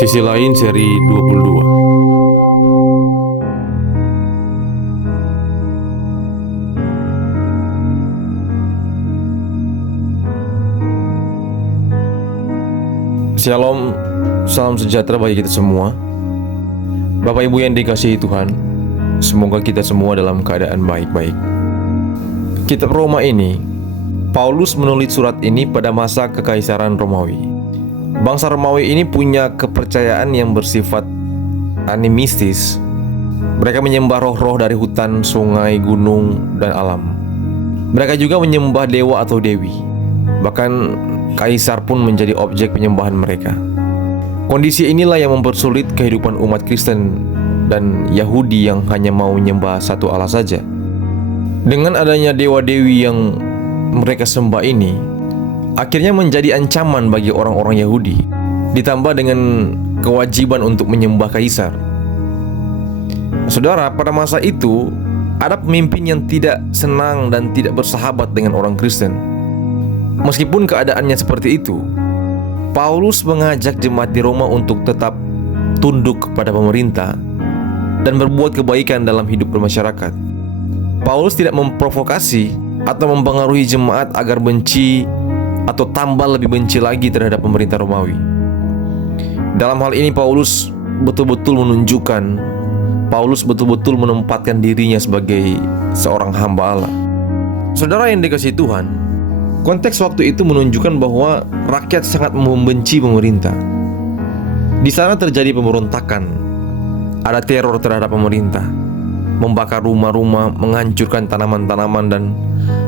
Sisi lain seri 22. Shalom, salam sejahtera bagi kita semua. Bapak Ibu yang dikasihi Tuhan, semoga kita semua dalam keadaan baik-baik. Kitab Roma ini, Paulus menulis surat ini pada masa Kekaisaran Romawi. Bangsa Romawi ini punya kepercayaan yang bersifat animistis. Mereka menyembah roh-roh dari hutan, sungai, gunung, dan alam. Mereka juga menyembah dewa atau dewi. Bahkan kaisar pun menjadi objek penyembahan mereka. Kondisi inilah yang mempersulit kehidupan umat Kristen dan Yahudi yang hanya mau menyembah satu Allah saja. Dengan adanya dewa-dewi yang mereka sembah ini, akhirnya menjadi ancaman bagi orang-orang Yahudi, ditambah dengan kewajiban untuk menyembah kaisar. Saudara, pada masa itu ada pemimpin yang tidak senang dan tidak bersahabat dengan orang Kristen. Meskipun keadaannya seperti itu, Paulus mengajak jemaat di Roma untuk tetap tunduk kepada pemerintah dan berbuat kebaikan dalam hidup bermasyarakat. Paulus tidak memprovokasi atau mempengaruhi jemaat agar benci atau tambah lebih benci lagi terhadap pemerintah Romawi. Dalam hal ini Paulus betul-betul menempatkan dirinya sebagai seorang hamba Allah. Saudara yang dikasihi Tuhan, konteks waktu itu menunjukkan bahwa rakyat sangat membenci pemerintah. Di sana terjadi pemberontakan, ada teror terhadap pemerintah, membakar rumah-rumah, menghancurkan tanaman-tanaman, dan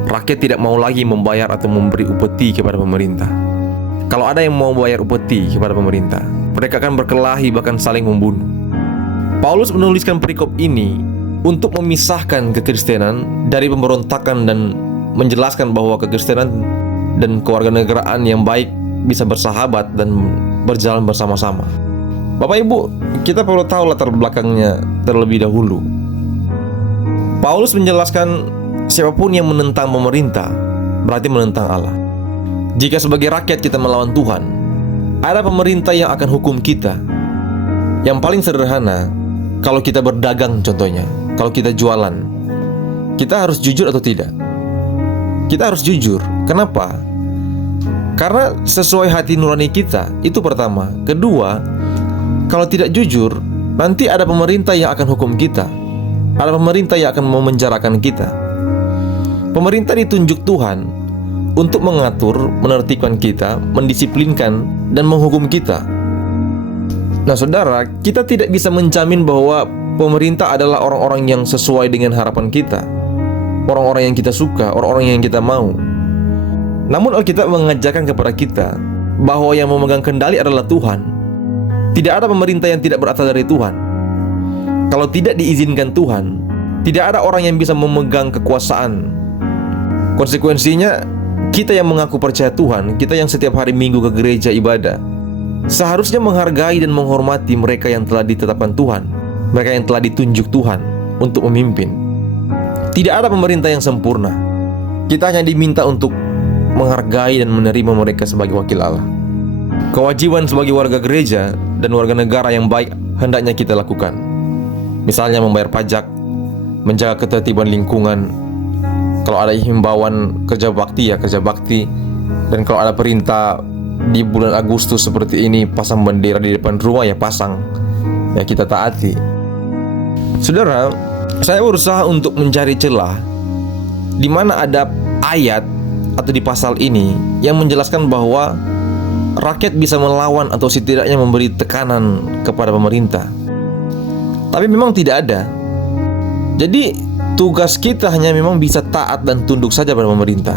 rakyat tidak mau lagi membayar atau memberi upeti kepada pemerintah. Kalau ada yang mau bayar upeti kepada pemerintah, mereka akan berkelahi, bahkan saling membunuh. Paulus menuliskan perikop ini untuk memisahkan kekristenan dari pemberontakan dan menjelaskan bahwa kekristenan dan kewarganegaraan yang baik bisa bersahabat dan berjalan bersama-sama. Bapak Ibu, kita perlu tahu latar belakangnya terlebih dahulu. Paulus menjelaskan siapapun yang menentang pemerintah berarti menentang Allah. Jika sebagai rakyat kita melawan Tuhan, ada pemerintah yang akan hukum kita. Yang paling sederhana, kalau kita berdagang contohnya, kalau kita jualan, kita harus jujur atau tidak? Kita harus jujur. Kenapa? Karena sesuai hati nurani kita, itu pertama. Kedua, kalau tidak jujur, nanti ada pemerintah yang akan hukum kita. Ada pemerintah yang akan memenjarakan kita. Pemerintah ditunjuk Tuhan untuk mengatur, menertibkan kita, mendisiplinkan, dan menghukum kita. Nah saudara, kita tidak bisa menjamin bahwa pemerintah adalah orang-orang yang sesuai dengan harapan kita, orang-orang yang kita suka, orang-orang yang kita mau. Namun Alkitab mengajarkan kepada kita bahwa yang memegang kendali adalah Tuhan. Tidak ada pemerintah yang tidak berasal dari Tuhan. Kalau tidak diizinkan Tuhan, tidak ada orang yang bisa memegang kekuasaan. Konsekuensinya, kita yang mengaku percaya Tuhan, kita yang setiap hari Minggu ke gereja ibadah, seharusnya menghargai dan menghormati mereka yang telah ditetapkan Tuhan, mereka yang telah ditunjuk Tuhan untuk memimpin. Tidak ada pemerintah yang sempurna. Kita hanya diminta untuk menghargai dan menerima mereka sebagai wakil Allah. Kewajiban sebagai warga gereja dan warga negara yang baik hendaknya kita lakukan. Misalnya membayar pajak, menjaga ketertiban lingkungan. Kalau ada himbauan kerja bakti, ya kerja bakti. Dan kalau ada perintah di bulan Agustus seperti ini, pasang bendera di depan rumah, ya pasang. Ya kita taati. Saudara, saya berusaha untuk mencari celah di mana ada ayat atau di pasal ini yang menjelaskan bahwa rakyat bisa melawan atau setidaknya memberi tekanan kepada pemerintah. Tapi memang tidak ada. Jadi tugas kita hanya memang bisa taat dan tunduk saja pada pemerintah.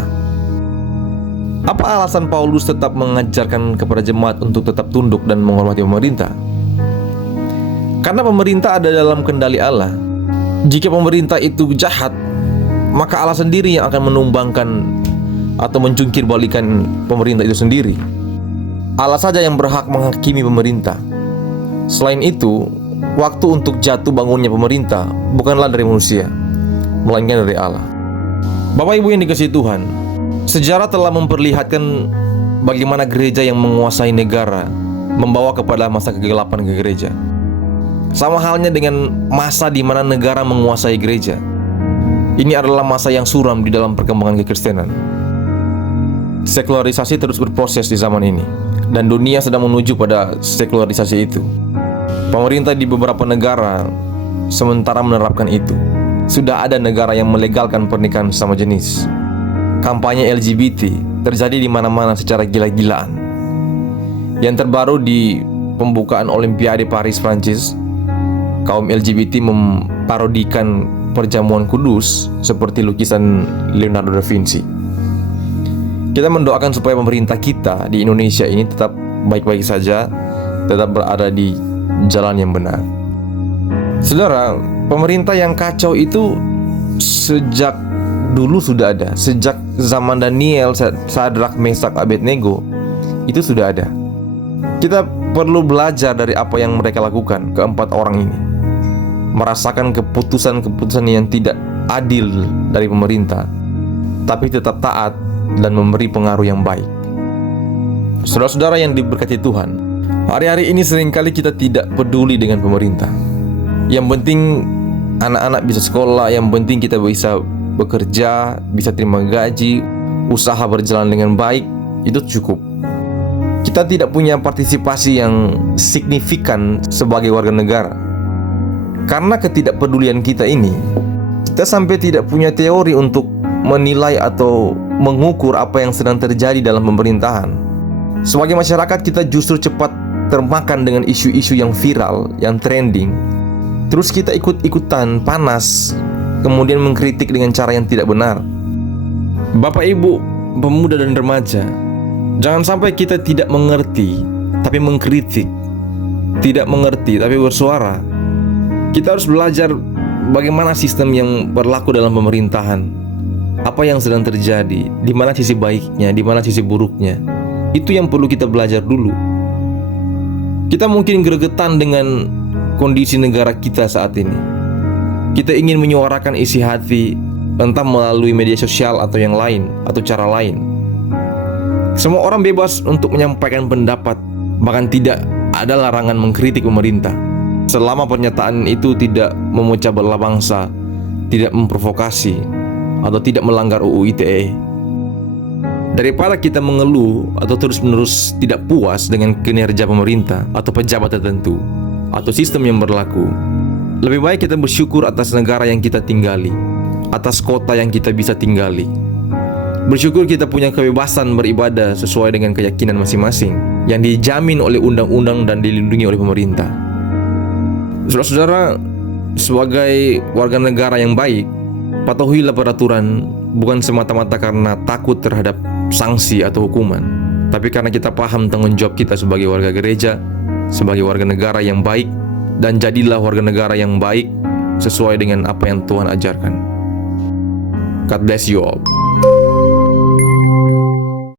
Apa alasan Paulus tetap mengajarkan kepada jemaat untuk tetap tunduk dan menghormati pemerintah? Karena pemerintah ada dalam kendali Allah. Jika pemerintah itu jahat, maka Allah sendiri yang akan menumbangkan atau mencungkir balikan pemerintah itu sendiri. Allah saja yang berhak menghakimi pemerintah. Selain itu, waktu untuk jatuh bangunnya pemerintah bukanlah dari manusia, melainkan dari Allah. Bapak Ibu yang dikasihi Tuhan, sejarah telah memperlihatkan bagaimana gereja yang menguasai negara membawa kepada masa kegelapan ke gereja. Sama halnya dengan masa di mana negara menguasai gereja. Ini adalah masa yang suram di dalam perkembangan kekristenan. Sekularisasi terus berproses di zaman ini, dan dunia sedang menuju pada sekularisasi itu. Pemerintah di beberapa negara sementara menerapkan itu. Sudah ada negara yang melegalkan pernikahan sesama jenis. Kampanye LGBT terjadi di mana-mana secara gila-gilaan. Yang terbaru di pembukaan Olimpiade Paris, Prancis, kaum LGBT memparodikan perjamuan kudus seperti lukisan Leonardo da Vinci. Kita mendoakan supaya pemerintah kita di Indonesia ini tetap baik-baik saja, tetap berada di jalan yang benar. Saudara, pemerintah yang kacau itu sejak dulu sudah ada. Sejak zaman Daniel, Sadrak, Mesak, Abednego, itu sudah ada. Kita perlu belajar dari apa yang mereka lakukan, keempat orang ini. Merasakan keputusan-keputusan yang tidak adil dari pemerintah, tapi tetap taat dan memberi pengaruh yang baik. Saudara-saudara yang diberkati Tuhan, hari-hari ini seringkali kita tidak peduli dengan pemerintah. Yang penting anak-anak bisa sekolah, yang penting kita bisa bekerja, bisa terima gaji, usaha berjalan dengan baik, itu cukup. Kita tidak punya partisipasi yang signifikan sebagai warga negara. Karena ketidakpedulian kita ini, kita sampai tidak punya teori untuk menilai atau mengukur apa yang sedang terjadi dalam pemerintahan. Sebagai masyarakat, kita justru cepat termakan dengan isu-isu yang viral, yang trending. Terus kita ikut-ikutan panas, kemudian mengkritik dengan cara yang tidak benar. Bapak Ibu, pemuda dan remaja, jangan sampai kita tidak mengerti tapi mengkritik, tidak mengerti tapi bersuara. Kita harus belajar bagaimana sistem yang berlaku dalam pemerintahan, apa yang sedang terjadi, di mana sisi baiknya, di mana sisi buruknya. Itu yang perlu kita belajar dulu. Kita mungkin gregetan dengan kondisi negara kita saat ini. Kita ingin menyuarakan isi hati, entah melalui media sosial atau yang lain, atau cara lain. Semua orang bebas untuk menyampaikan pendapat, bahkan tidak ada larangan mengkritik pemerintah, selama pernyataan itu tidak memecah belah bangsa, tidak memprovokasi, atau tidak melanggar UU ITE. Daripada kita mengeluh atau terus-menerus tidak puas dengan kinerja pemerintah atau pejabat tertentu atau sistem yang berlaku, lebih baik kita bersyukur atas negara yang kita tinggali, atas kota yang kita bisa tinggali. Bersyukur kita punya kebebasan beribadah sesuai dengan keyakinan masing-masing yang dijamin oleh undang-undang dan dilindungi oleh pemerintah. Saudara-saudara, sebagai warga negara yang baik, patuhilah peraturan, bukan semata-mata karena takut terhadap sanksi atau hukuman, tapi karena kita paham tanggung jawab kita sebagai warga gereja, sebagai warga negara yang baik. Dan jadilah warga negara yang baik sesuai dengan apa yang Tuhan ajarkan. God bless you all.